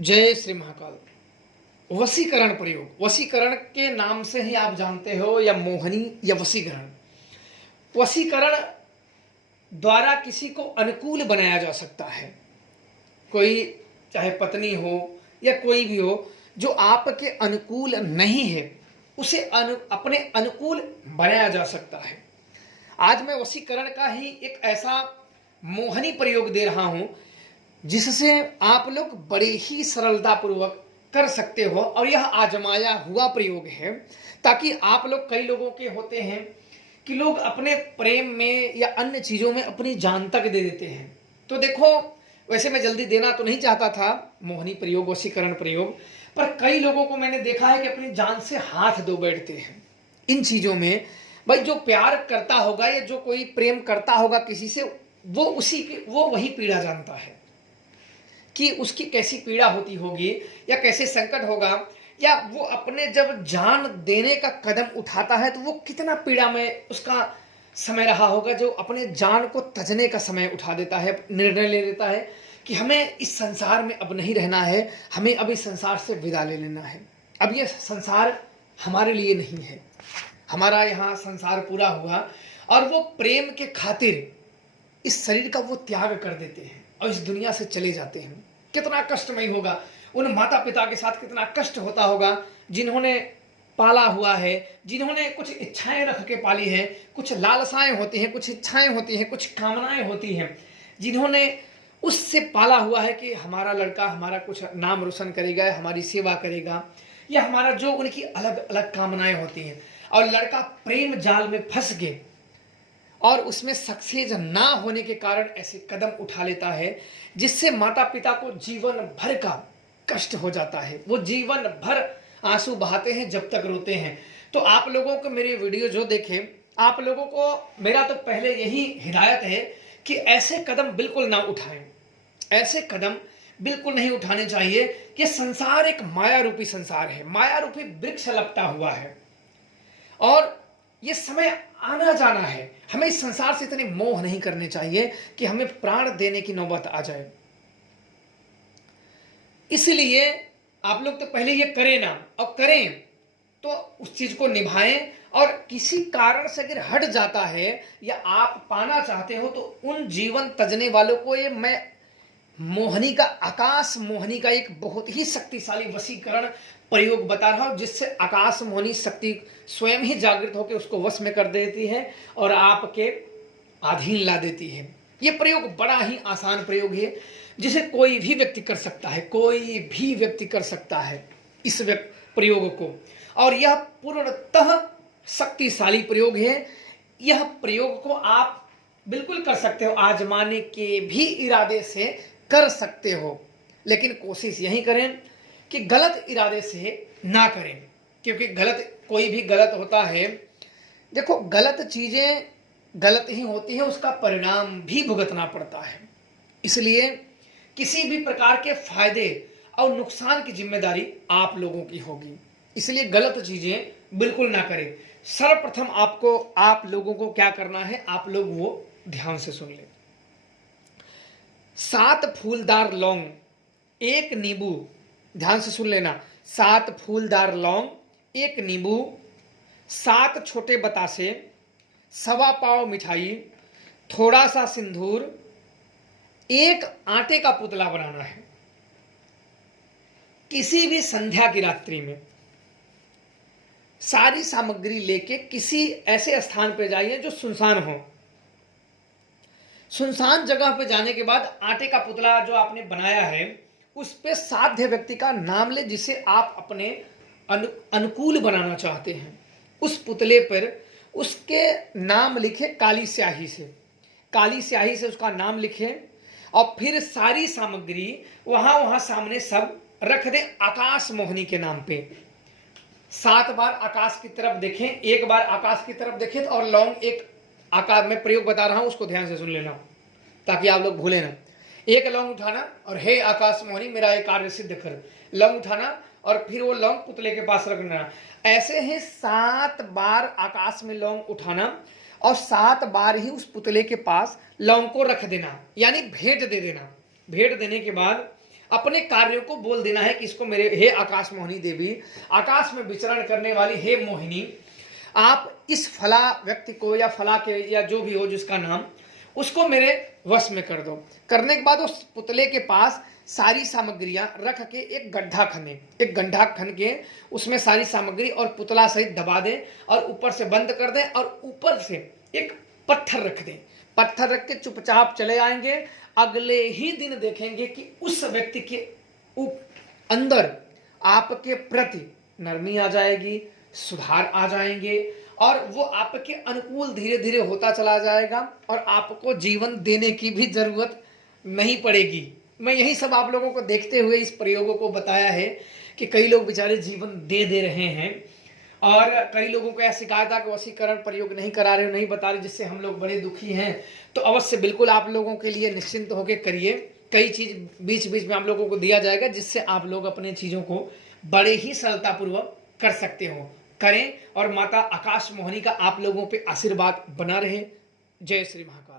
जय श्री महाकाल। वशीकरण प्रयोग, वशीकरण के नाम से ही आप जानते हो, या मोहनी या वशीकरण। वशीकरण द्वारा किसी को अनुकूल बनाया जा सकता है। कोई चाहे पत्नी हो या कोई भी हो जो आपके अनुकूल नहीं है, उसे अपने अनुकूल बनाया जा सकता है। आज मैं वशीकरण का ही एक ऐसा मोहनी प्रयोग दे रहा हूं जिससे आप लोग बड़े ही सरलतापूर्वक कर सकते हो, और यह आजमाया हुआ प्रयोग है। ताकि आप लोग, कई लोगों के होते हैं कि लोग अपने प्रेम में या अन्य चीज़ों में अपनी जान तक दे देते हैं। तो देखो, वैसे मैं जल्दी देना तो नहीं चाहता था मोहनी प्रयोग, वशीकरण प्रयोग, पर कई लोगों को मैंने देखा है कि अपनी जान से हाथ धो बैठते हैं इन चीज़ों में। भाई, जो प्यार करता होगा या जो कोई प्रेम करता होगा किसी से, वो वही पीड़ा जानता है कि उसकी कैसी पीड़ा होती होगी या कैसे संकट होगा, या वो अपने जब जान देने का कदम उठाता है तो वो कितना पीड़ा में उसका समय रहा होगा, जो अपने जान को तजने का समय उठा देता है, निर्णय ले लेता है कि हमें इस संसार में अब नहीं रहना है, हमें अब इस संसार से विदा ले लेना है। अब ये संसार हमारे लिए नहीं है, हमारा यहाँ संसार पूरा हुआ। और वो प्रेम के खातिर इस शरीर का वो त्याग कर देते हैं और इस दुनिया से चले जाते हैं। कितना कष्टमय होगा उन माता पिता के साथ, कितना कष्ट होता होगा जिन्होंने पाला हुआ है, जिन्होंने कुछ इच्छाएं रख के पाली हैं, कुछ लालसाएं होती हैं, कुछ इच्छाएं होती हैं, कुछ कामनाएं होती हैं, जिन्होंने उससे पाला हुआ है कि हमारा लड़का हमारा कुछ नाम रोशन करेगा, हमारी सेवा करेगा, या हमारा जो उनकी अलग अलग कामनाएं होती हैं। और लड़का प्रेम जाल में फंस गए और उसमें सक्सेस ना होने के कारण ऐसे कदम उठा लेता है जिससे माता पिता को जीवन भर का कष्ट हो जाता है। वो जीवन भर आंसू बहाते हैं जब तक रोते हैं। तो आप लोगों को मेरे वीडियो जो देखें, आप लोगों को मेरा तो पहले यही हिदायत है कि ऐसे कदम बिल्कुल ना उठाएं, ऐसे कदम बिल्कुल नहीं उठाने चाहिए। कि संसार एक माया रूपी संसार है, माया रूपी वृक्ष लपटा हुआ है, और ये समय आना जाना है। हमें इस संसार से इतने मोह नहीं करने चाहिए कि हमें प्राण देने की नौबत आ जाए। इसलिए आप लोग तो पहले ये करें ना, और करें तो उस चीज को निभाएं। और किसी कारण से अगर हट जाता है या आप पाना चाहते हो तो उन जीवन तजने वालों को ये मैं मोहनी का, आकाश मोहनी का एक बहुत ही शक्तिशाली वशीकरण प्रयोग बता रहा हूं, जिससे आकाश मोहनी शक्ति स्वयं ही जागृत होकर उसको वश में कर देती है और आपके अधीन ला देती है। यह प्रयोग बड़ा ही आसान प्रयोग है जिसे कोई भी व्यक्ति कर सकता है, कोई भी व्यक्ति कर सकता है इस प्रयोग को। और यह पूर्णतः शक्तिशाली प्रयोग है। यह प्रयोग को आप बिल्कुल कर सकते हो, आजमाने के भी इरादे से कर सकते हो, लेकिन कोशिश यही करें कि गलत इरादे से ना करें, क्योंकि कोई भी गलत होता है। देखो, गलत चीजें गलत ही होती है, उसका परिणाम भी भुगतना पड़ता है। इसलिए किसी भी प्रकार के फायदे और नुकसान की जिम्मेदारी आप लोगों की होगी। इसलिए गलत चीजें बिल्कुल ना करें। सर्वप्रथम आप लोगों को क्या करना है, आप लोग वो ध्यान से सुन लें। 7 फूलदार लौंग, 1 नींबू, ध्यान से सुन लेना। 7 फूलदार लौंग, 1 नींबू, 7 छोटे बतासे, 1.25 पाव मिठाई, थोड़ा सा सिंदूर, 1 आटे का पुतला बनाना है। किसी भी संध्या की रात्रि में सारी सामग्री लेके किसी ऐसे स्थान पर जाइए जो सुनसान हो। सुनसान जगह पे जाने के बाद आटे का पुतला जो आपने बनाया है उस पे साध्य व्यक्ति का नाम ले जिसे आप अपने अनुकूल बनाना चाहते हैं। उस पुतले पर उसके नाम लिखे, काली स्याही से उसका नाम लिखे, और फिर सारी सामग्री वहां सामने सब रख दें आकाश मोहनी के नाम पे। 7 बार आकाश की तरफ देखें, 1 बार आकाश की तरफ देखें, और लौंग एक आकार में प्रयोग बता रहा हूं, उसको ध्यान से सुन लेना ताकि आप लोग भूले ना। 1 लौंग उठाना और हे आकाश मोहनी मेरा एक कार्य सिद्ध कर, लौंग उठाना और फिर वो लौंग पुतले के पास रखना। ऐसे ही 7 बार आकाश में लौंग उठाना और 7 बार ही उस पुतले के पास लौंग को रख देना, यानी भेंट दे देना। भेंट देने के बाद अपने कार्यों को बोल देना है कि इसको मेरे, हे आकाश मोहिनी देवी, आकाश में विचरण करने वाली हे मोहिनी, आप इस फला व्यक्ति को या फला के या जो भी हो जिसका नाम, उसको मेरे वश में कर दो। करने के बाद उस पुतले के पास सारी सामग्रियां रख के एक गड्ढा खने, एक गड्ढा खन के उसमें सारी सामग्री और पुतला सहित दबा दें और ऊपर से बंद कर दें और ऊपर से एक पत्थर रख दें। पत्थर रख के चुपचाप चले आएंगे। अगले ही दिन देखेंगे कि उस व्यक्ति के अंदर आपके प्रति नरमी आ जाएगी, सुधार आ जाएंगे और वो आपके अनुकूल धीरे धीरे होता चला जाएगा और आपको जीवन देने की भी जरूरत नहीं पड़ेगी। मैं यही सब आप लोगों को देखते हुए इस प्रयोगों को बताया है कि कई लोग बेचारे जीवन दे रहे हैं और कई लोगों को ऐसा शिकायत है कि वशीकरण प्रयोग नहीं करा रहे हो, नहीं बता रहे, जिससे हम लोग बड़े दुखी हैं। तो अवश्य बिल्कुल आप लोगों के लिए निश्चिंत होकर करिए। कई चीज बीच बीच में आप लोगों को दिया जाएगा जिससे आप लोग अपने चीजों को बड़े ही सरलतापूर्वक कर सकते हो। करें और माता आकाश मोहिनी का आप लोगों पे आशीर्वाद बना रहे। जय श्री महाकाल।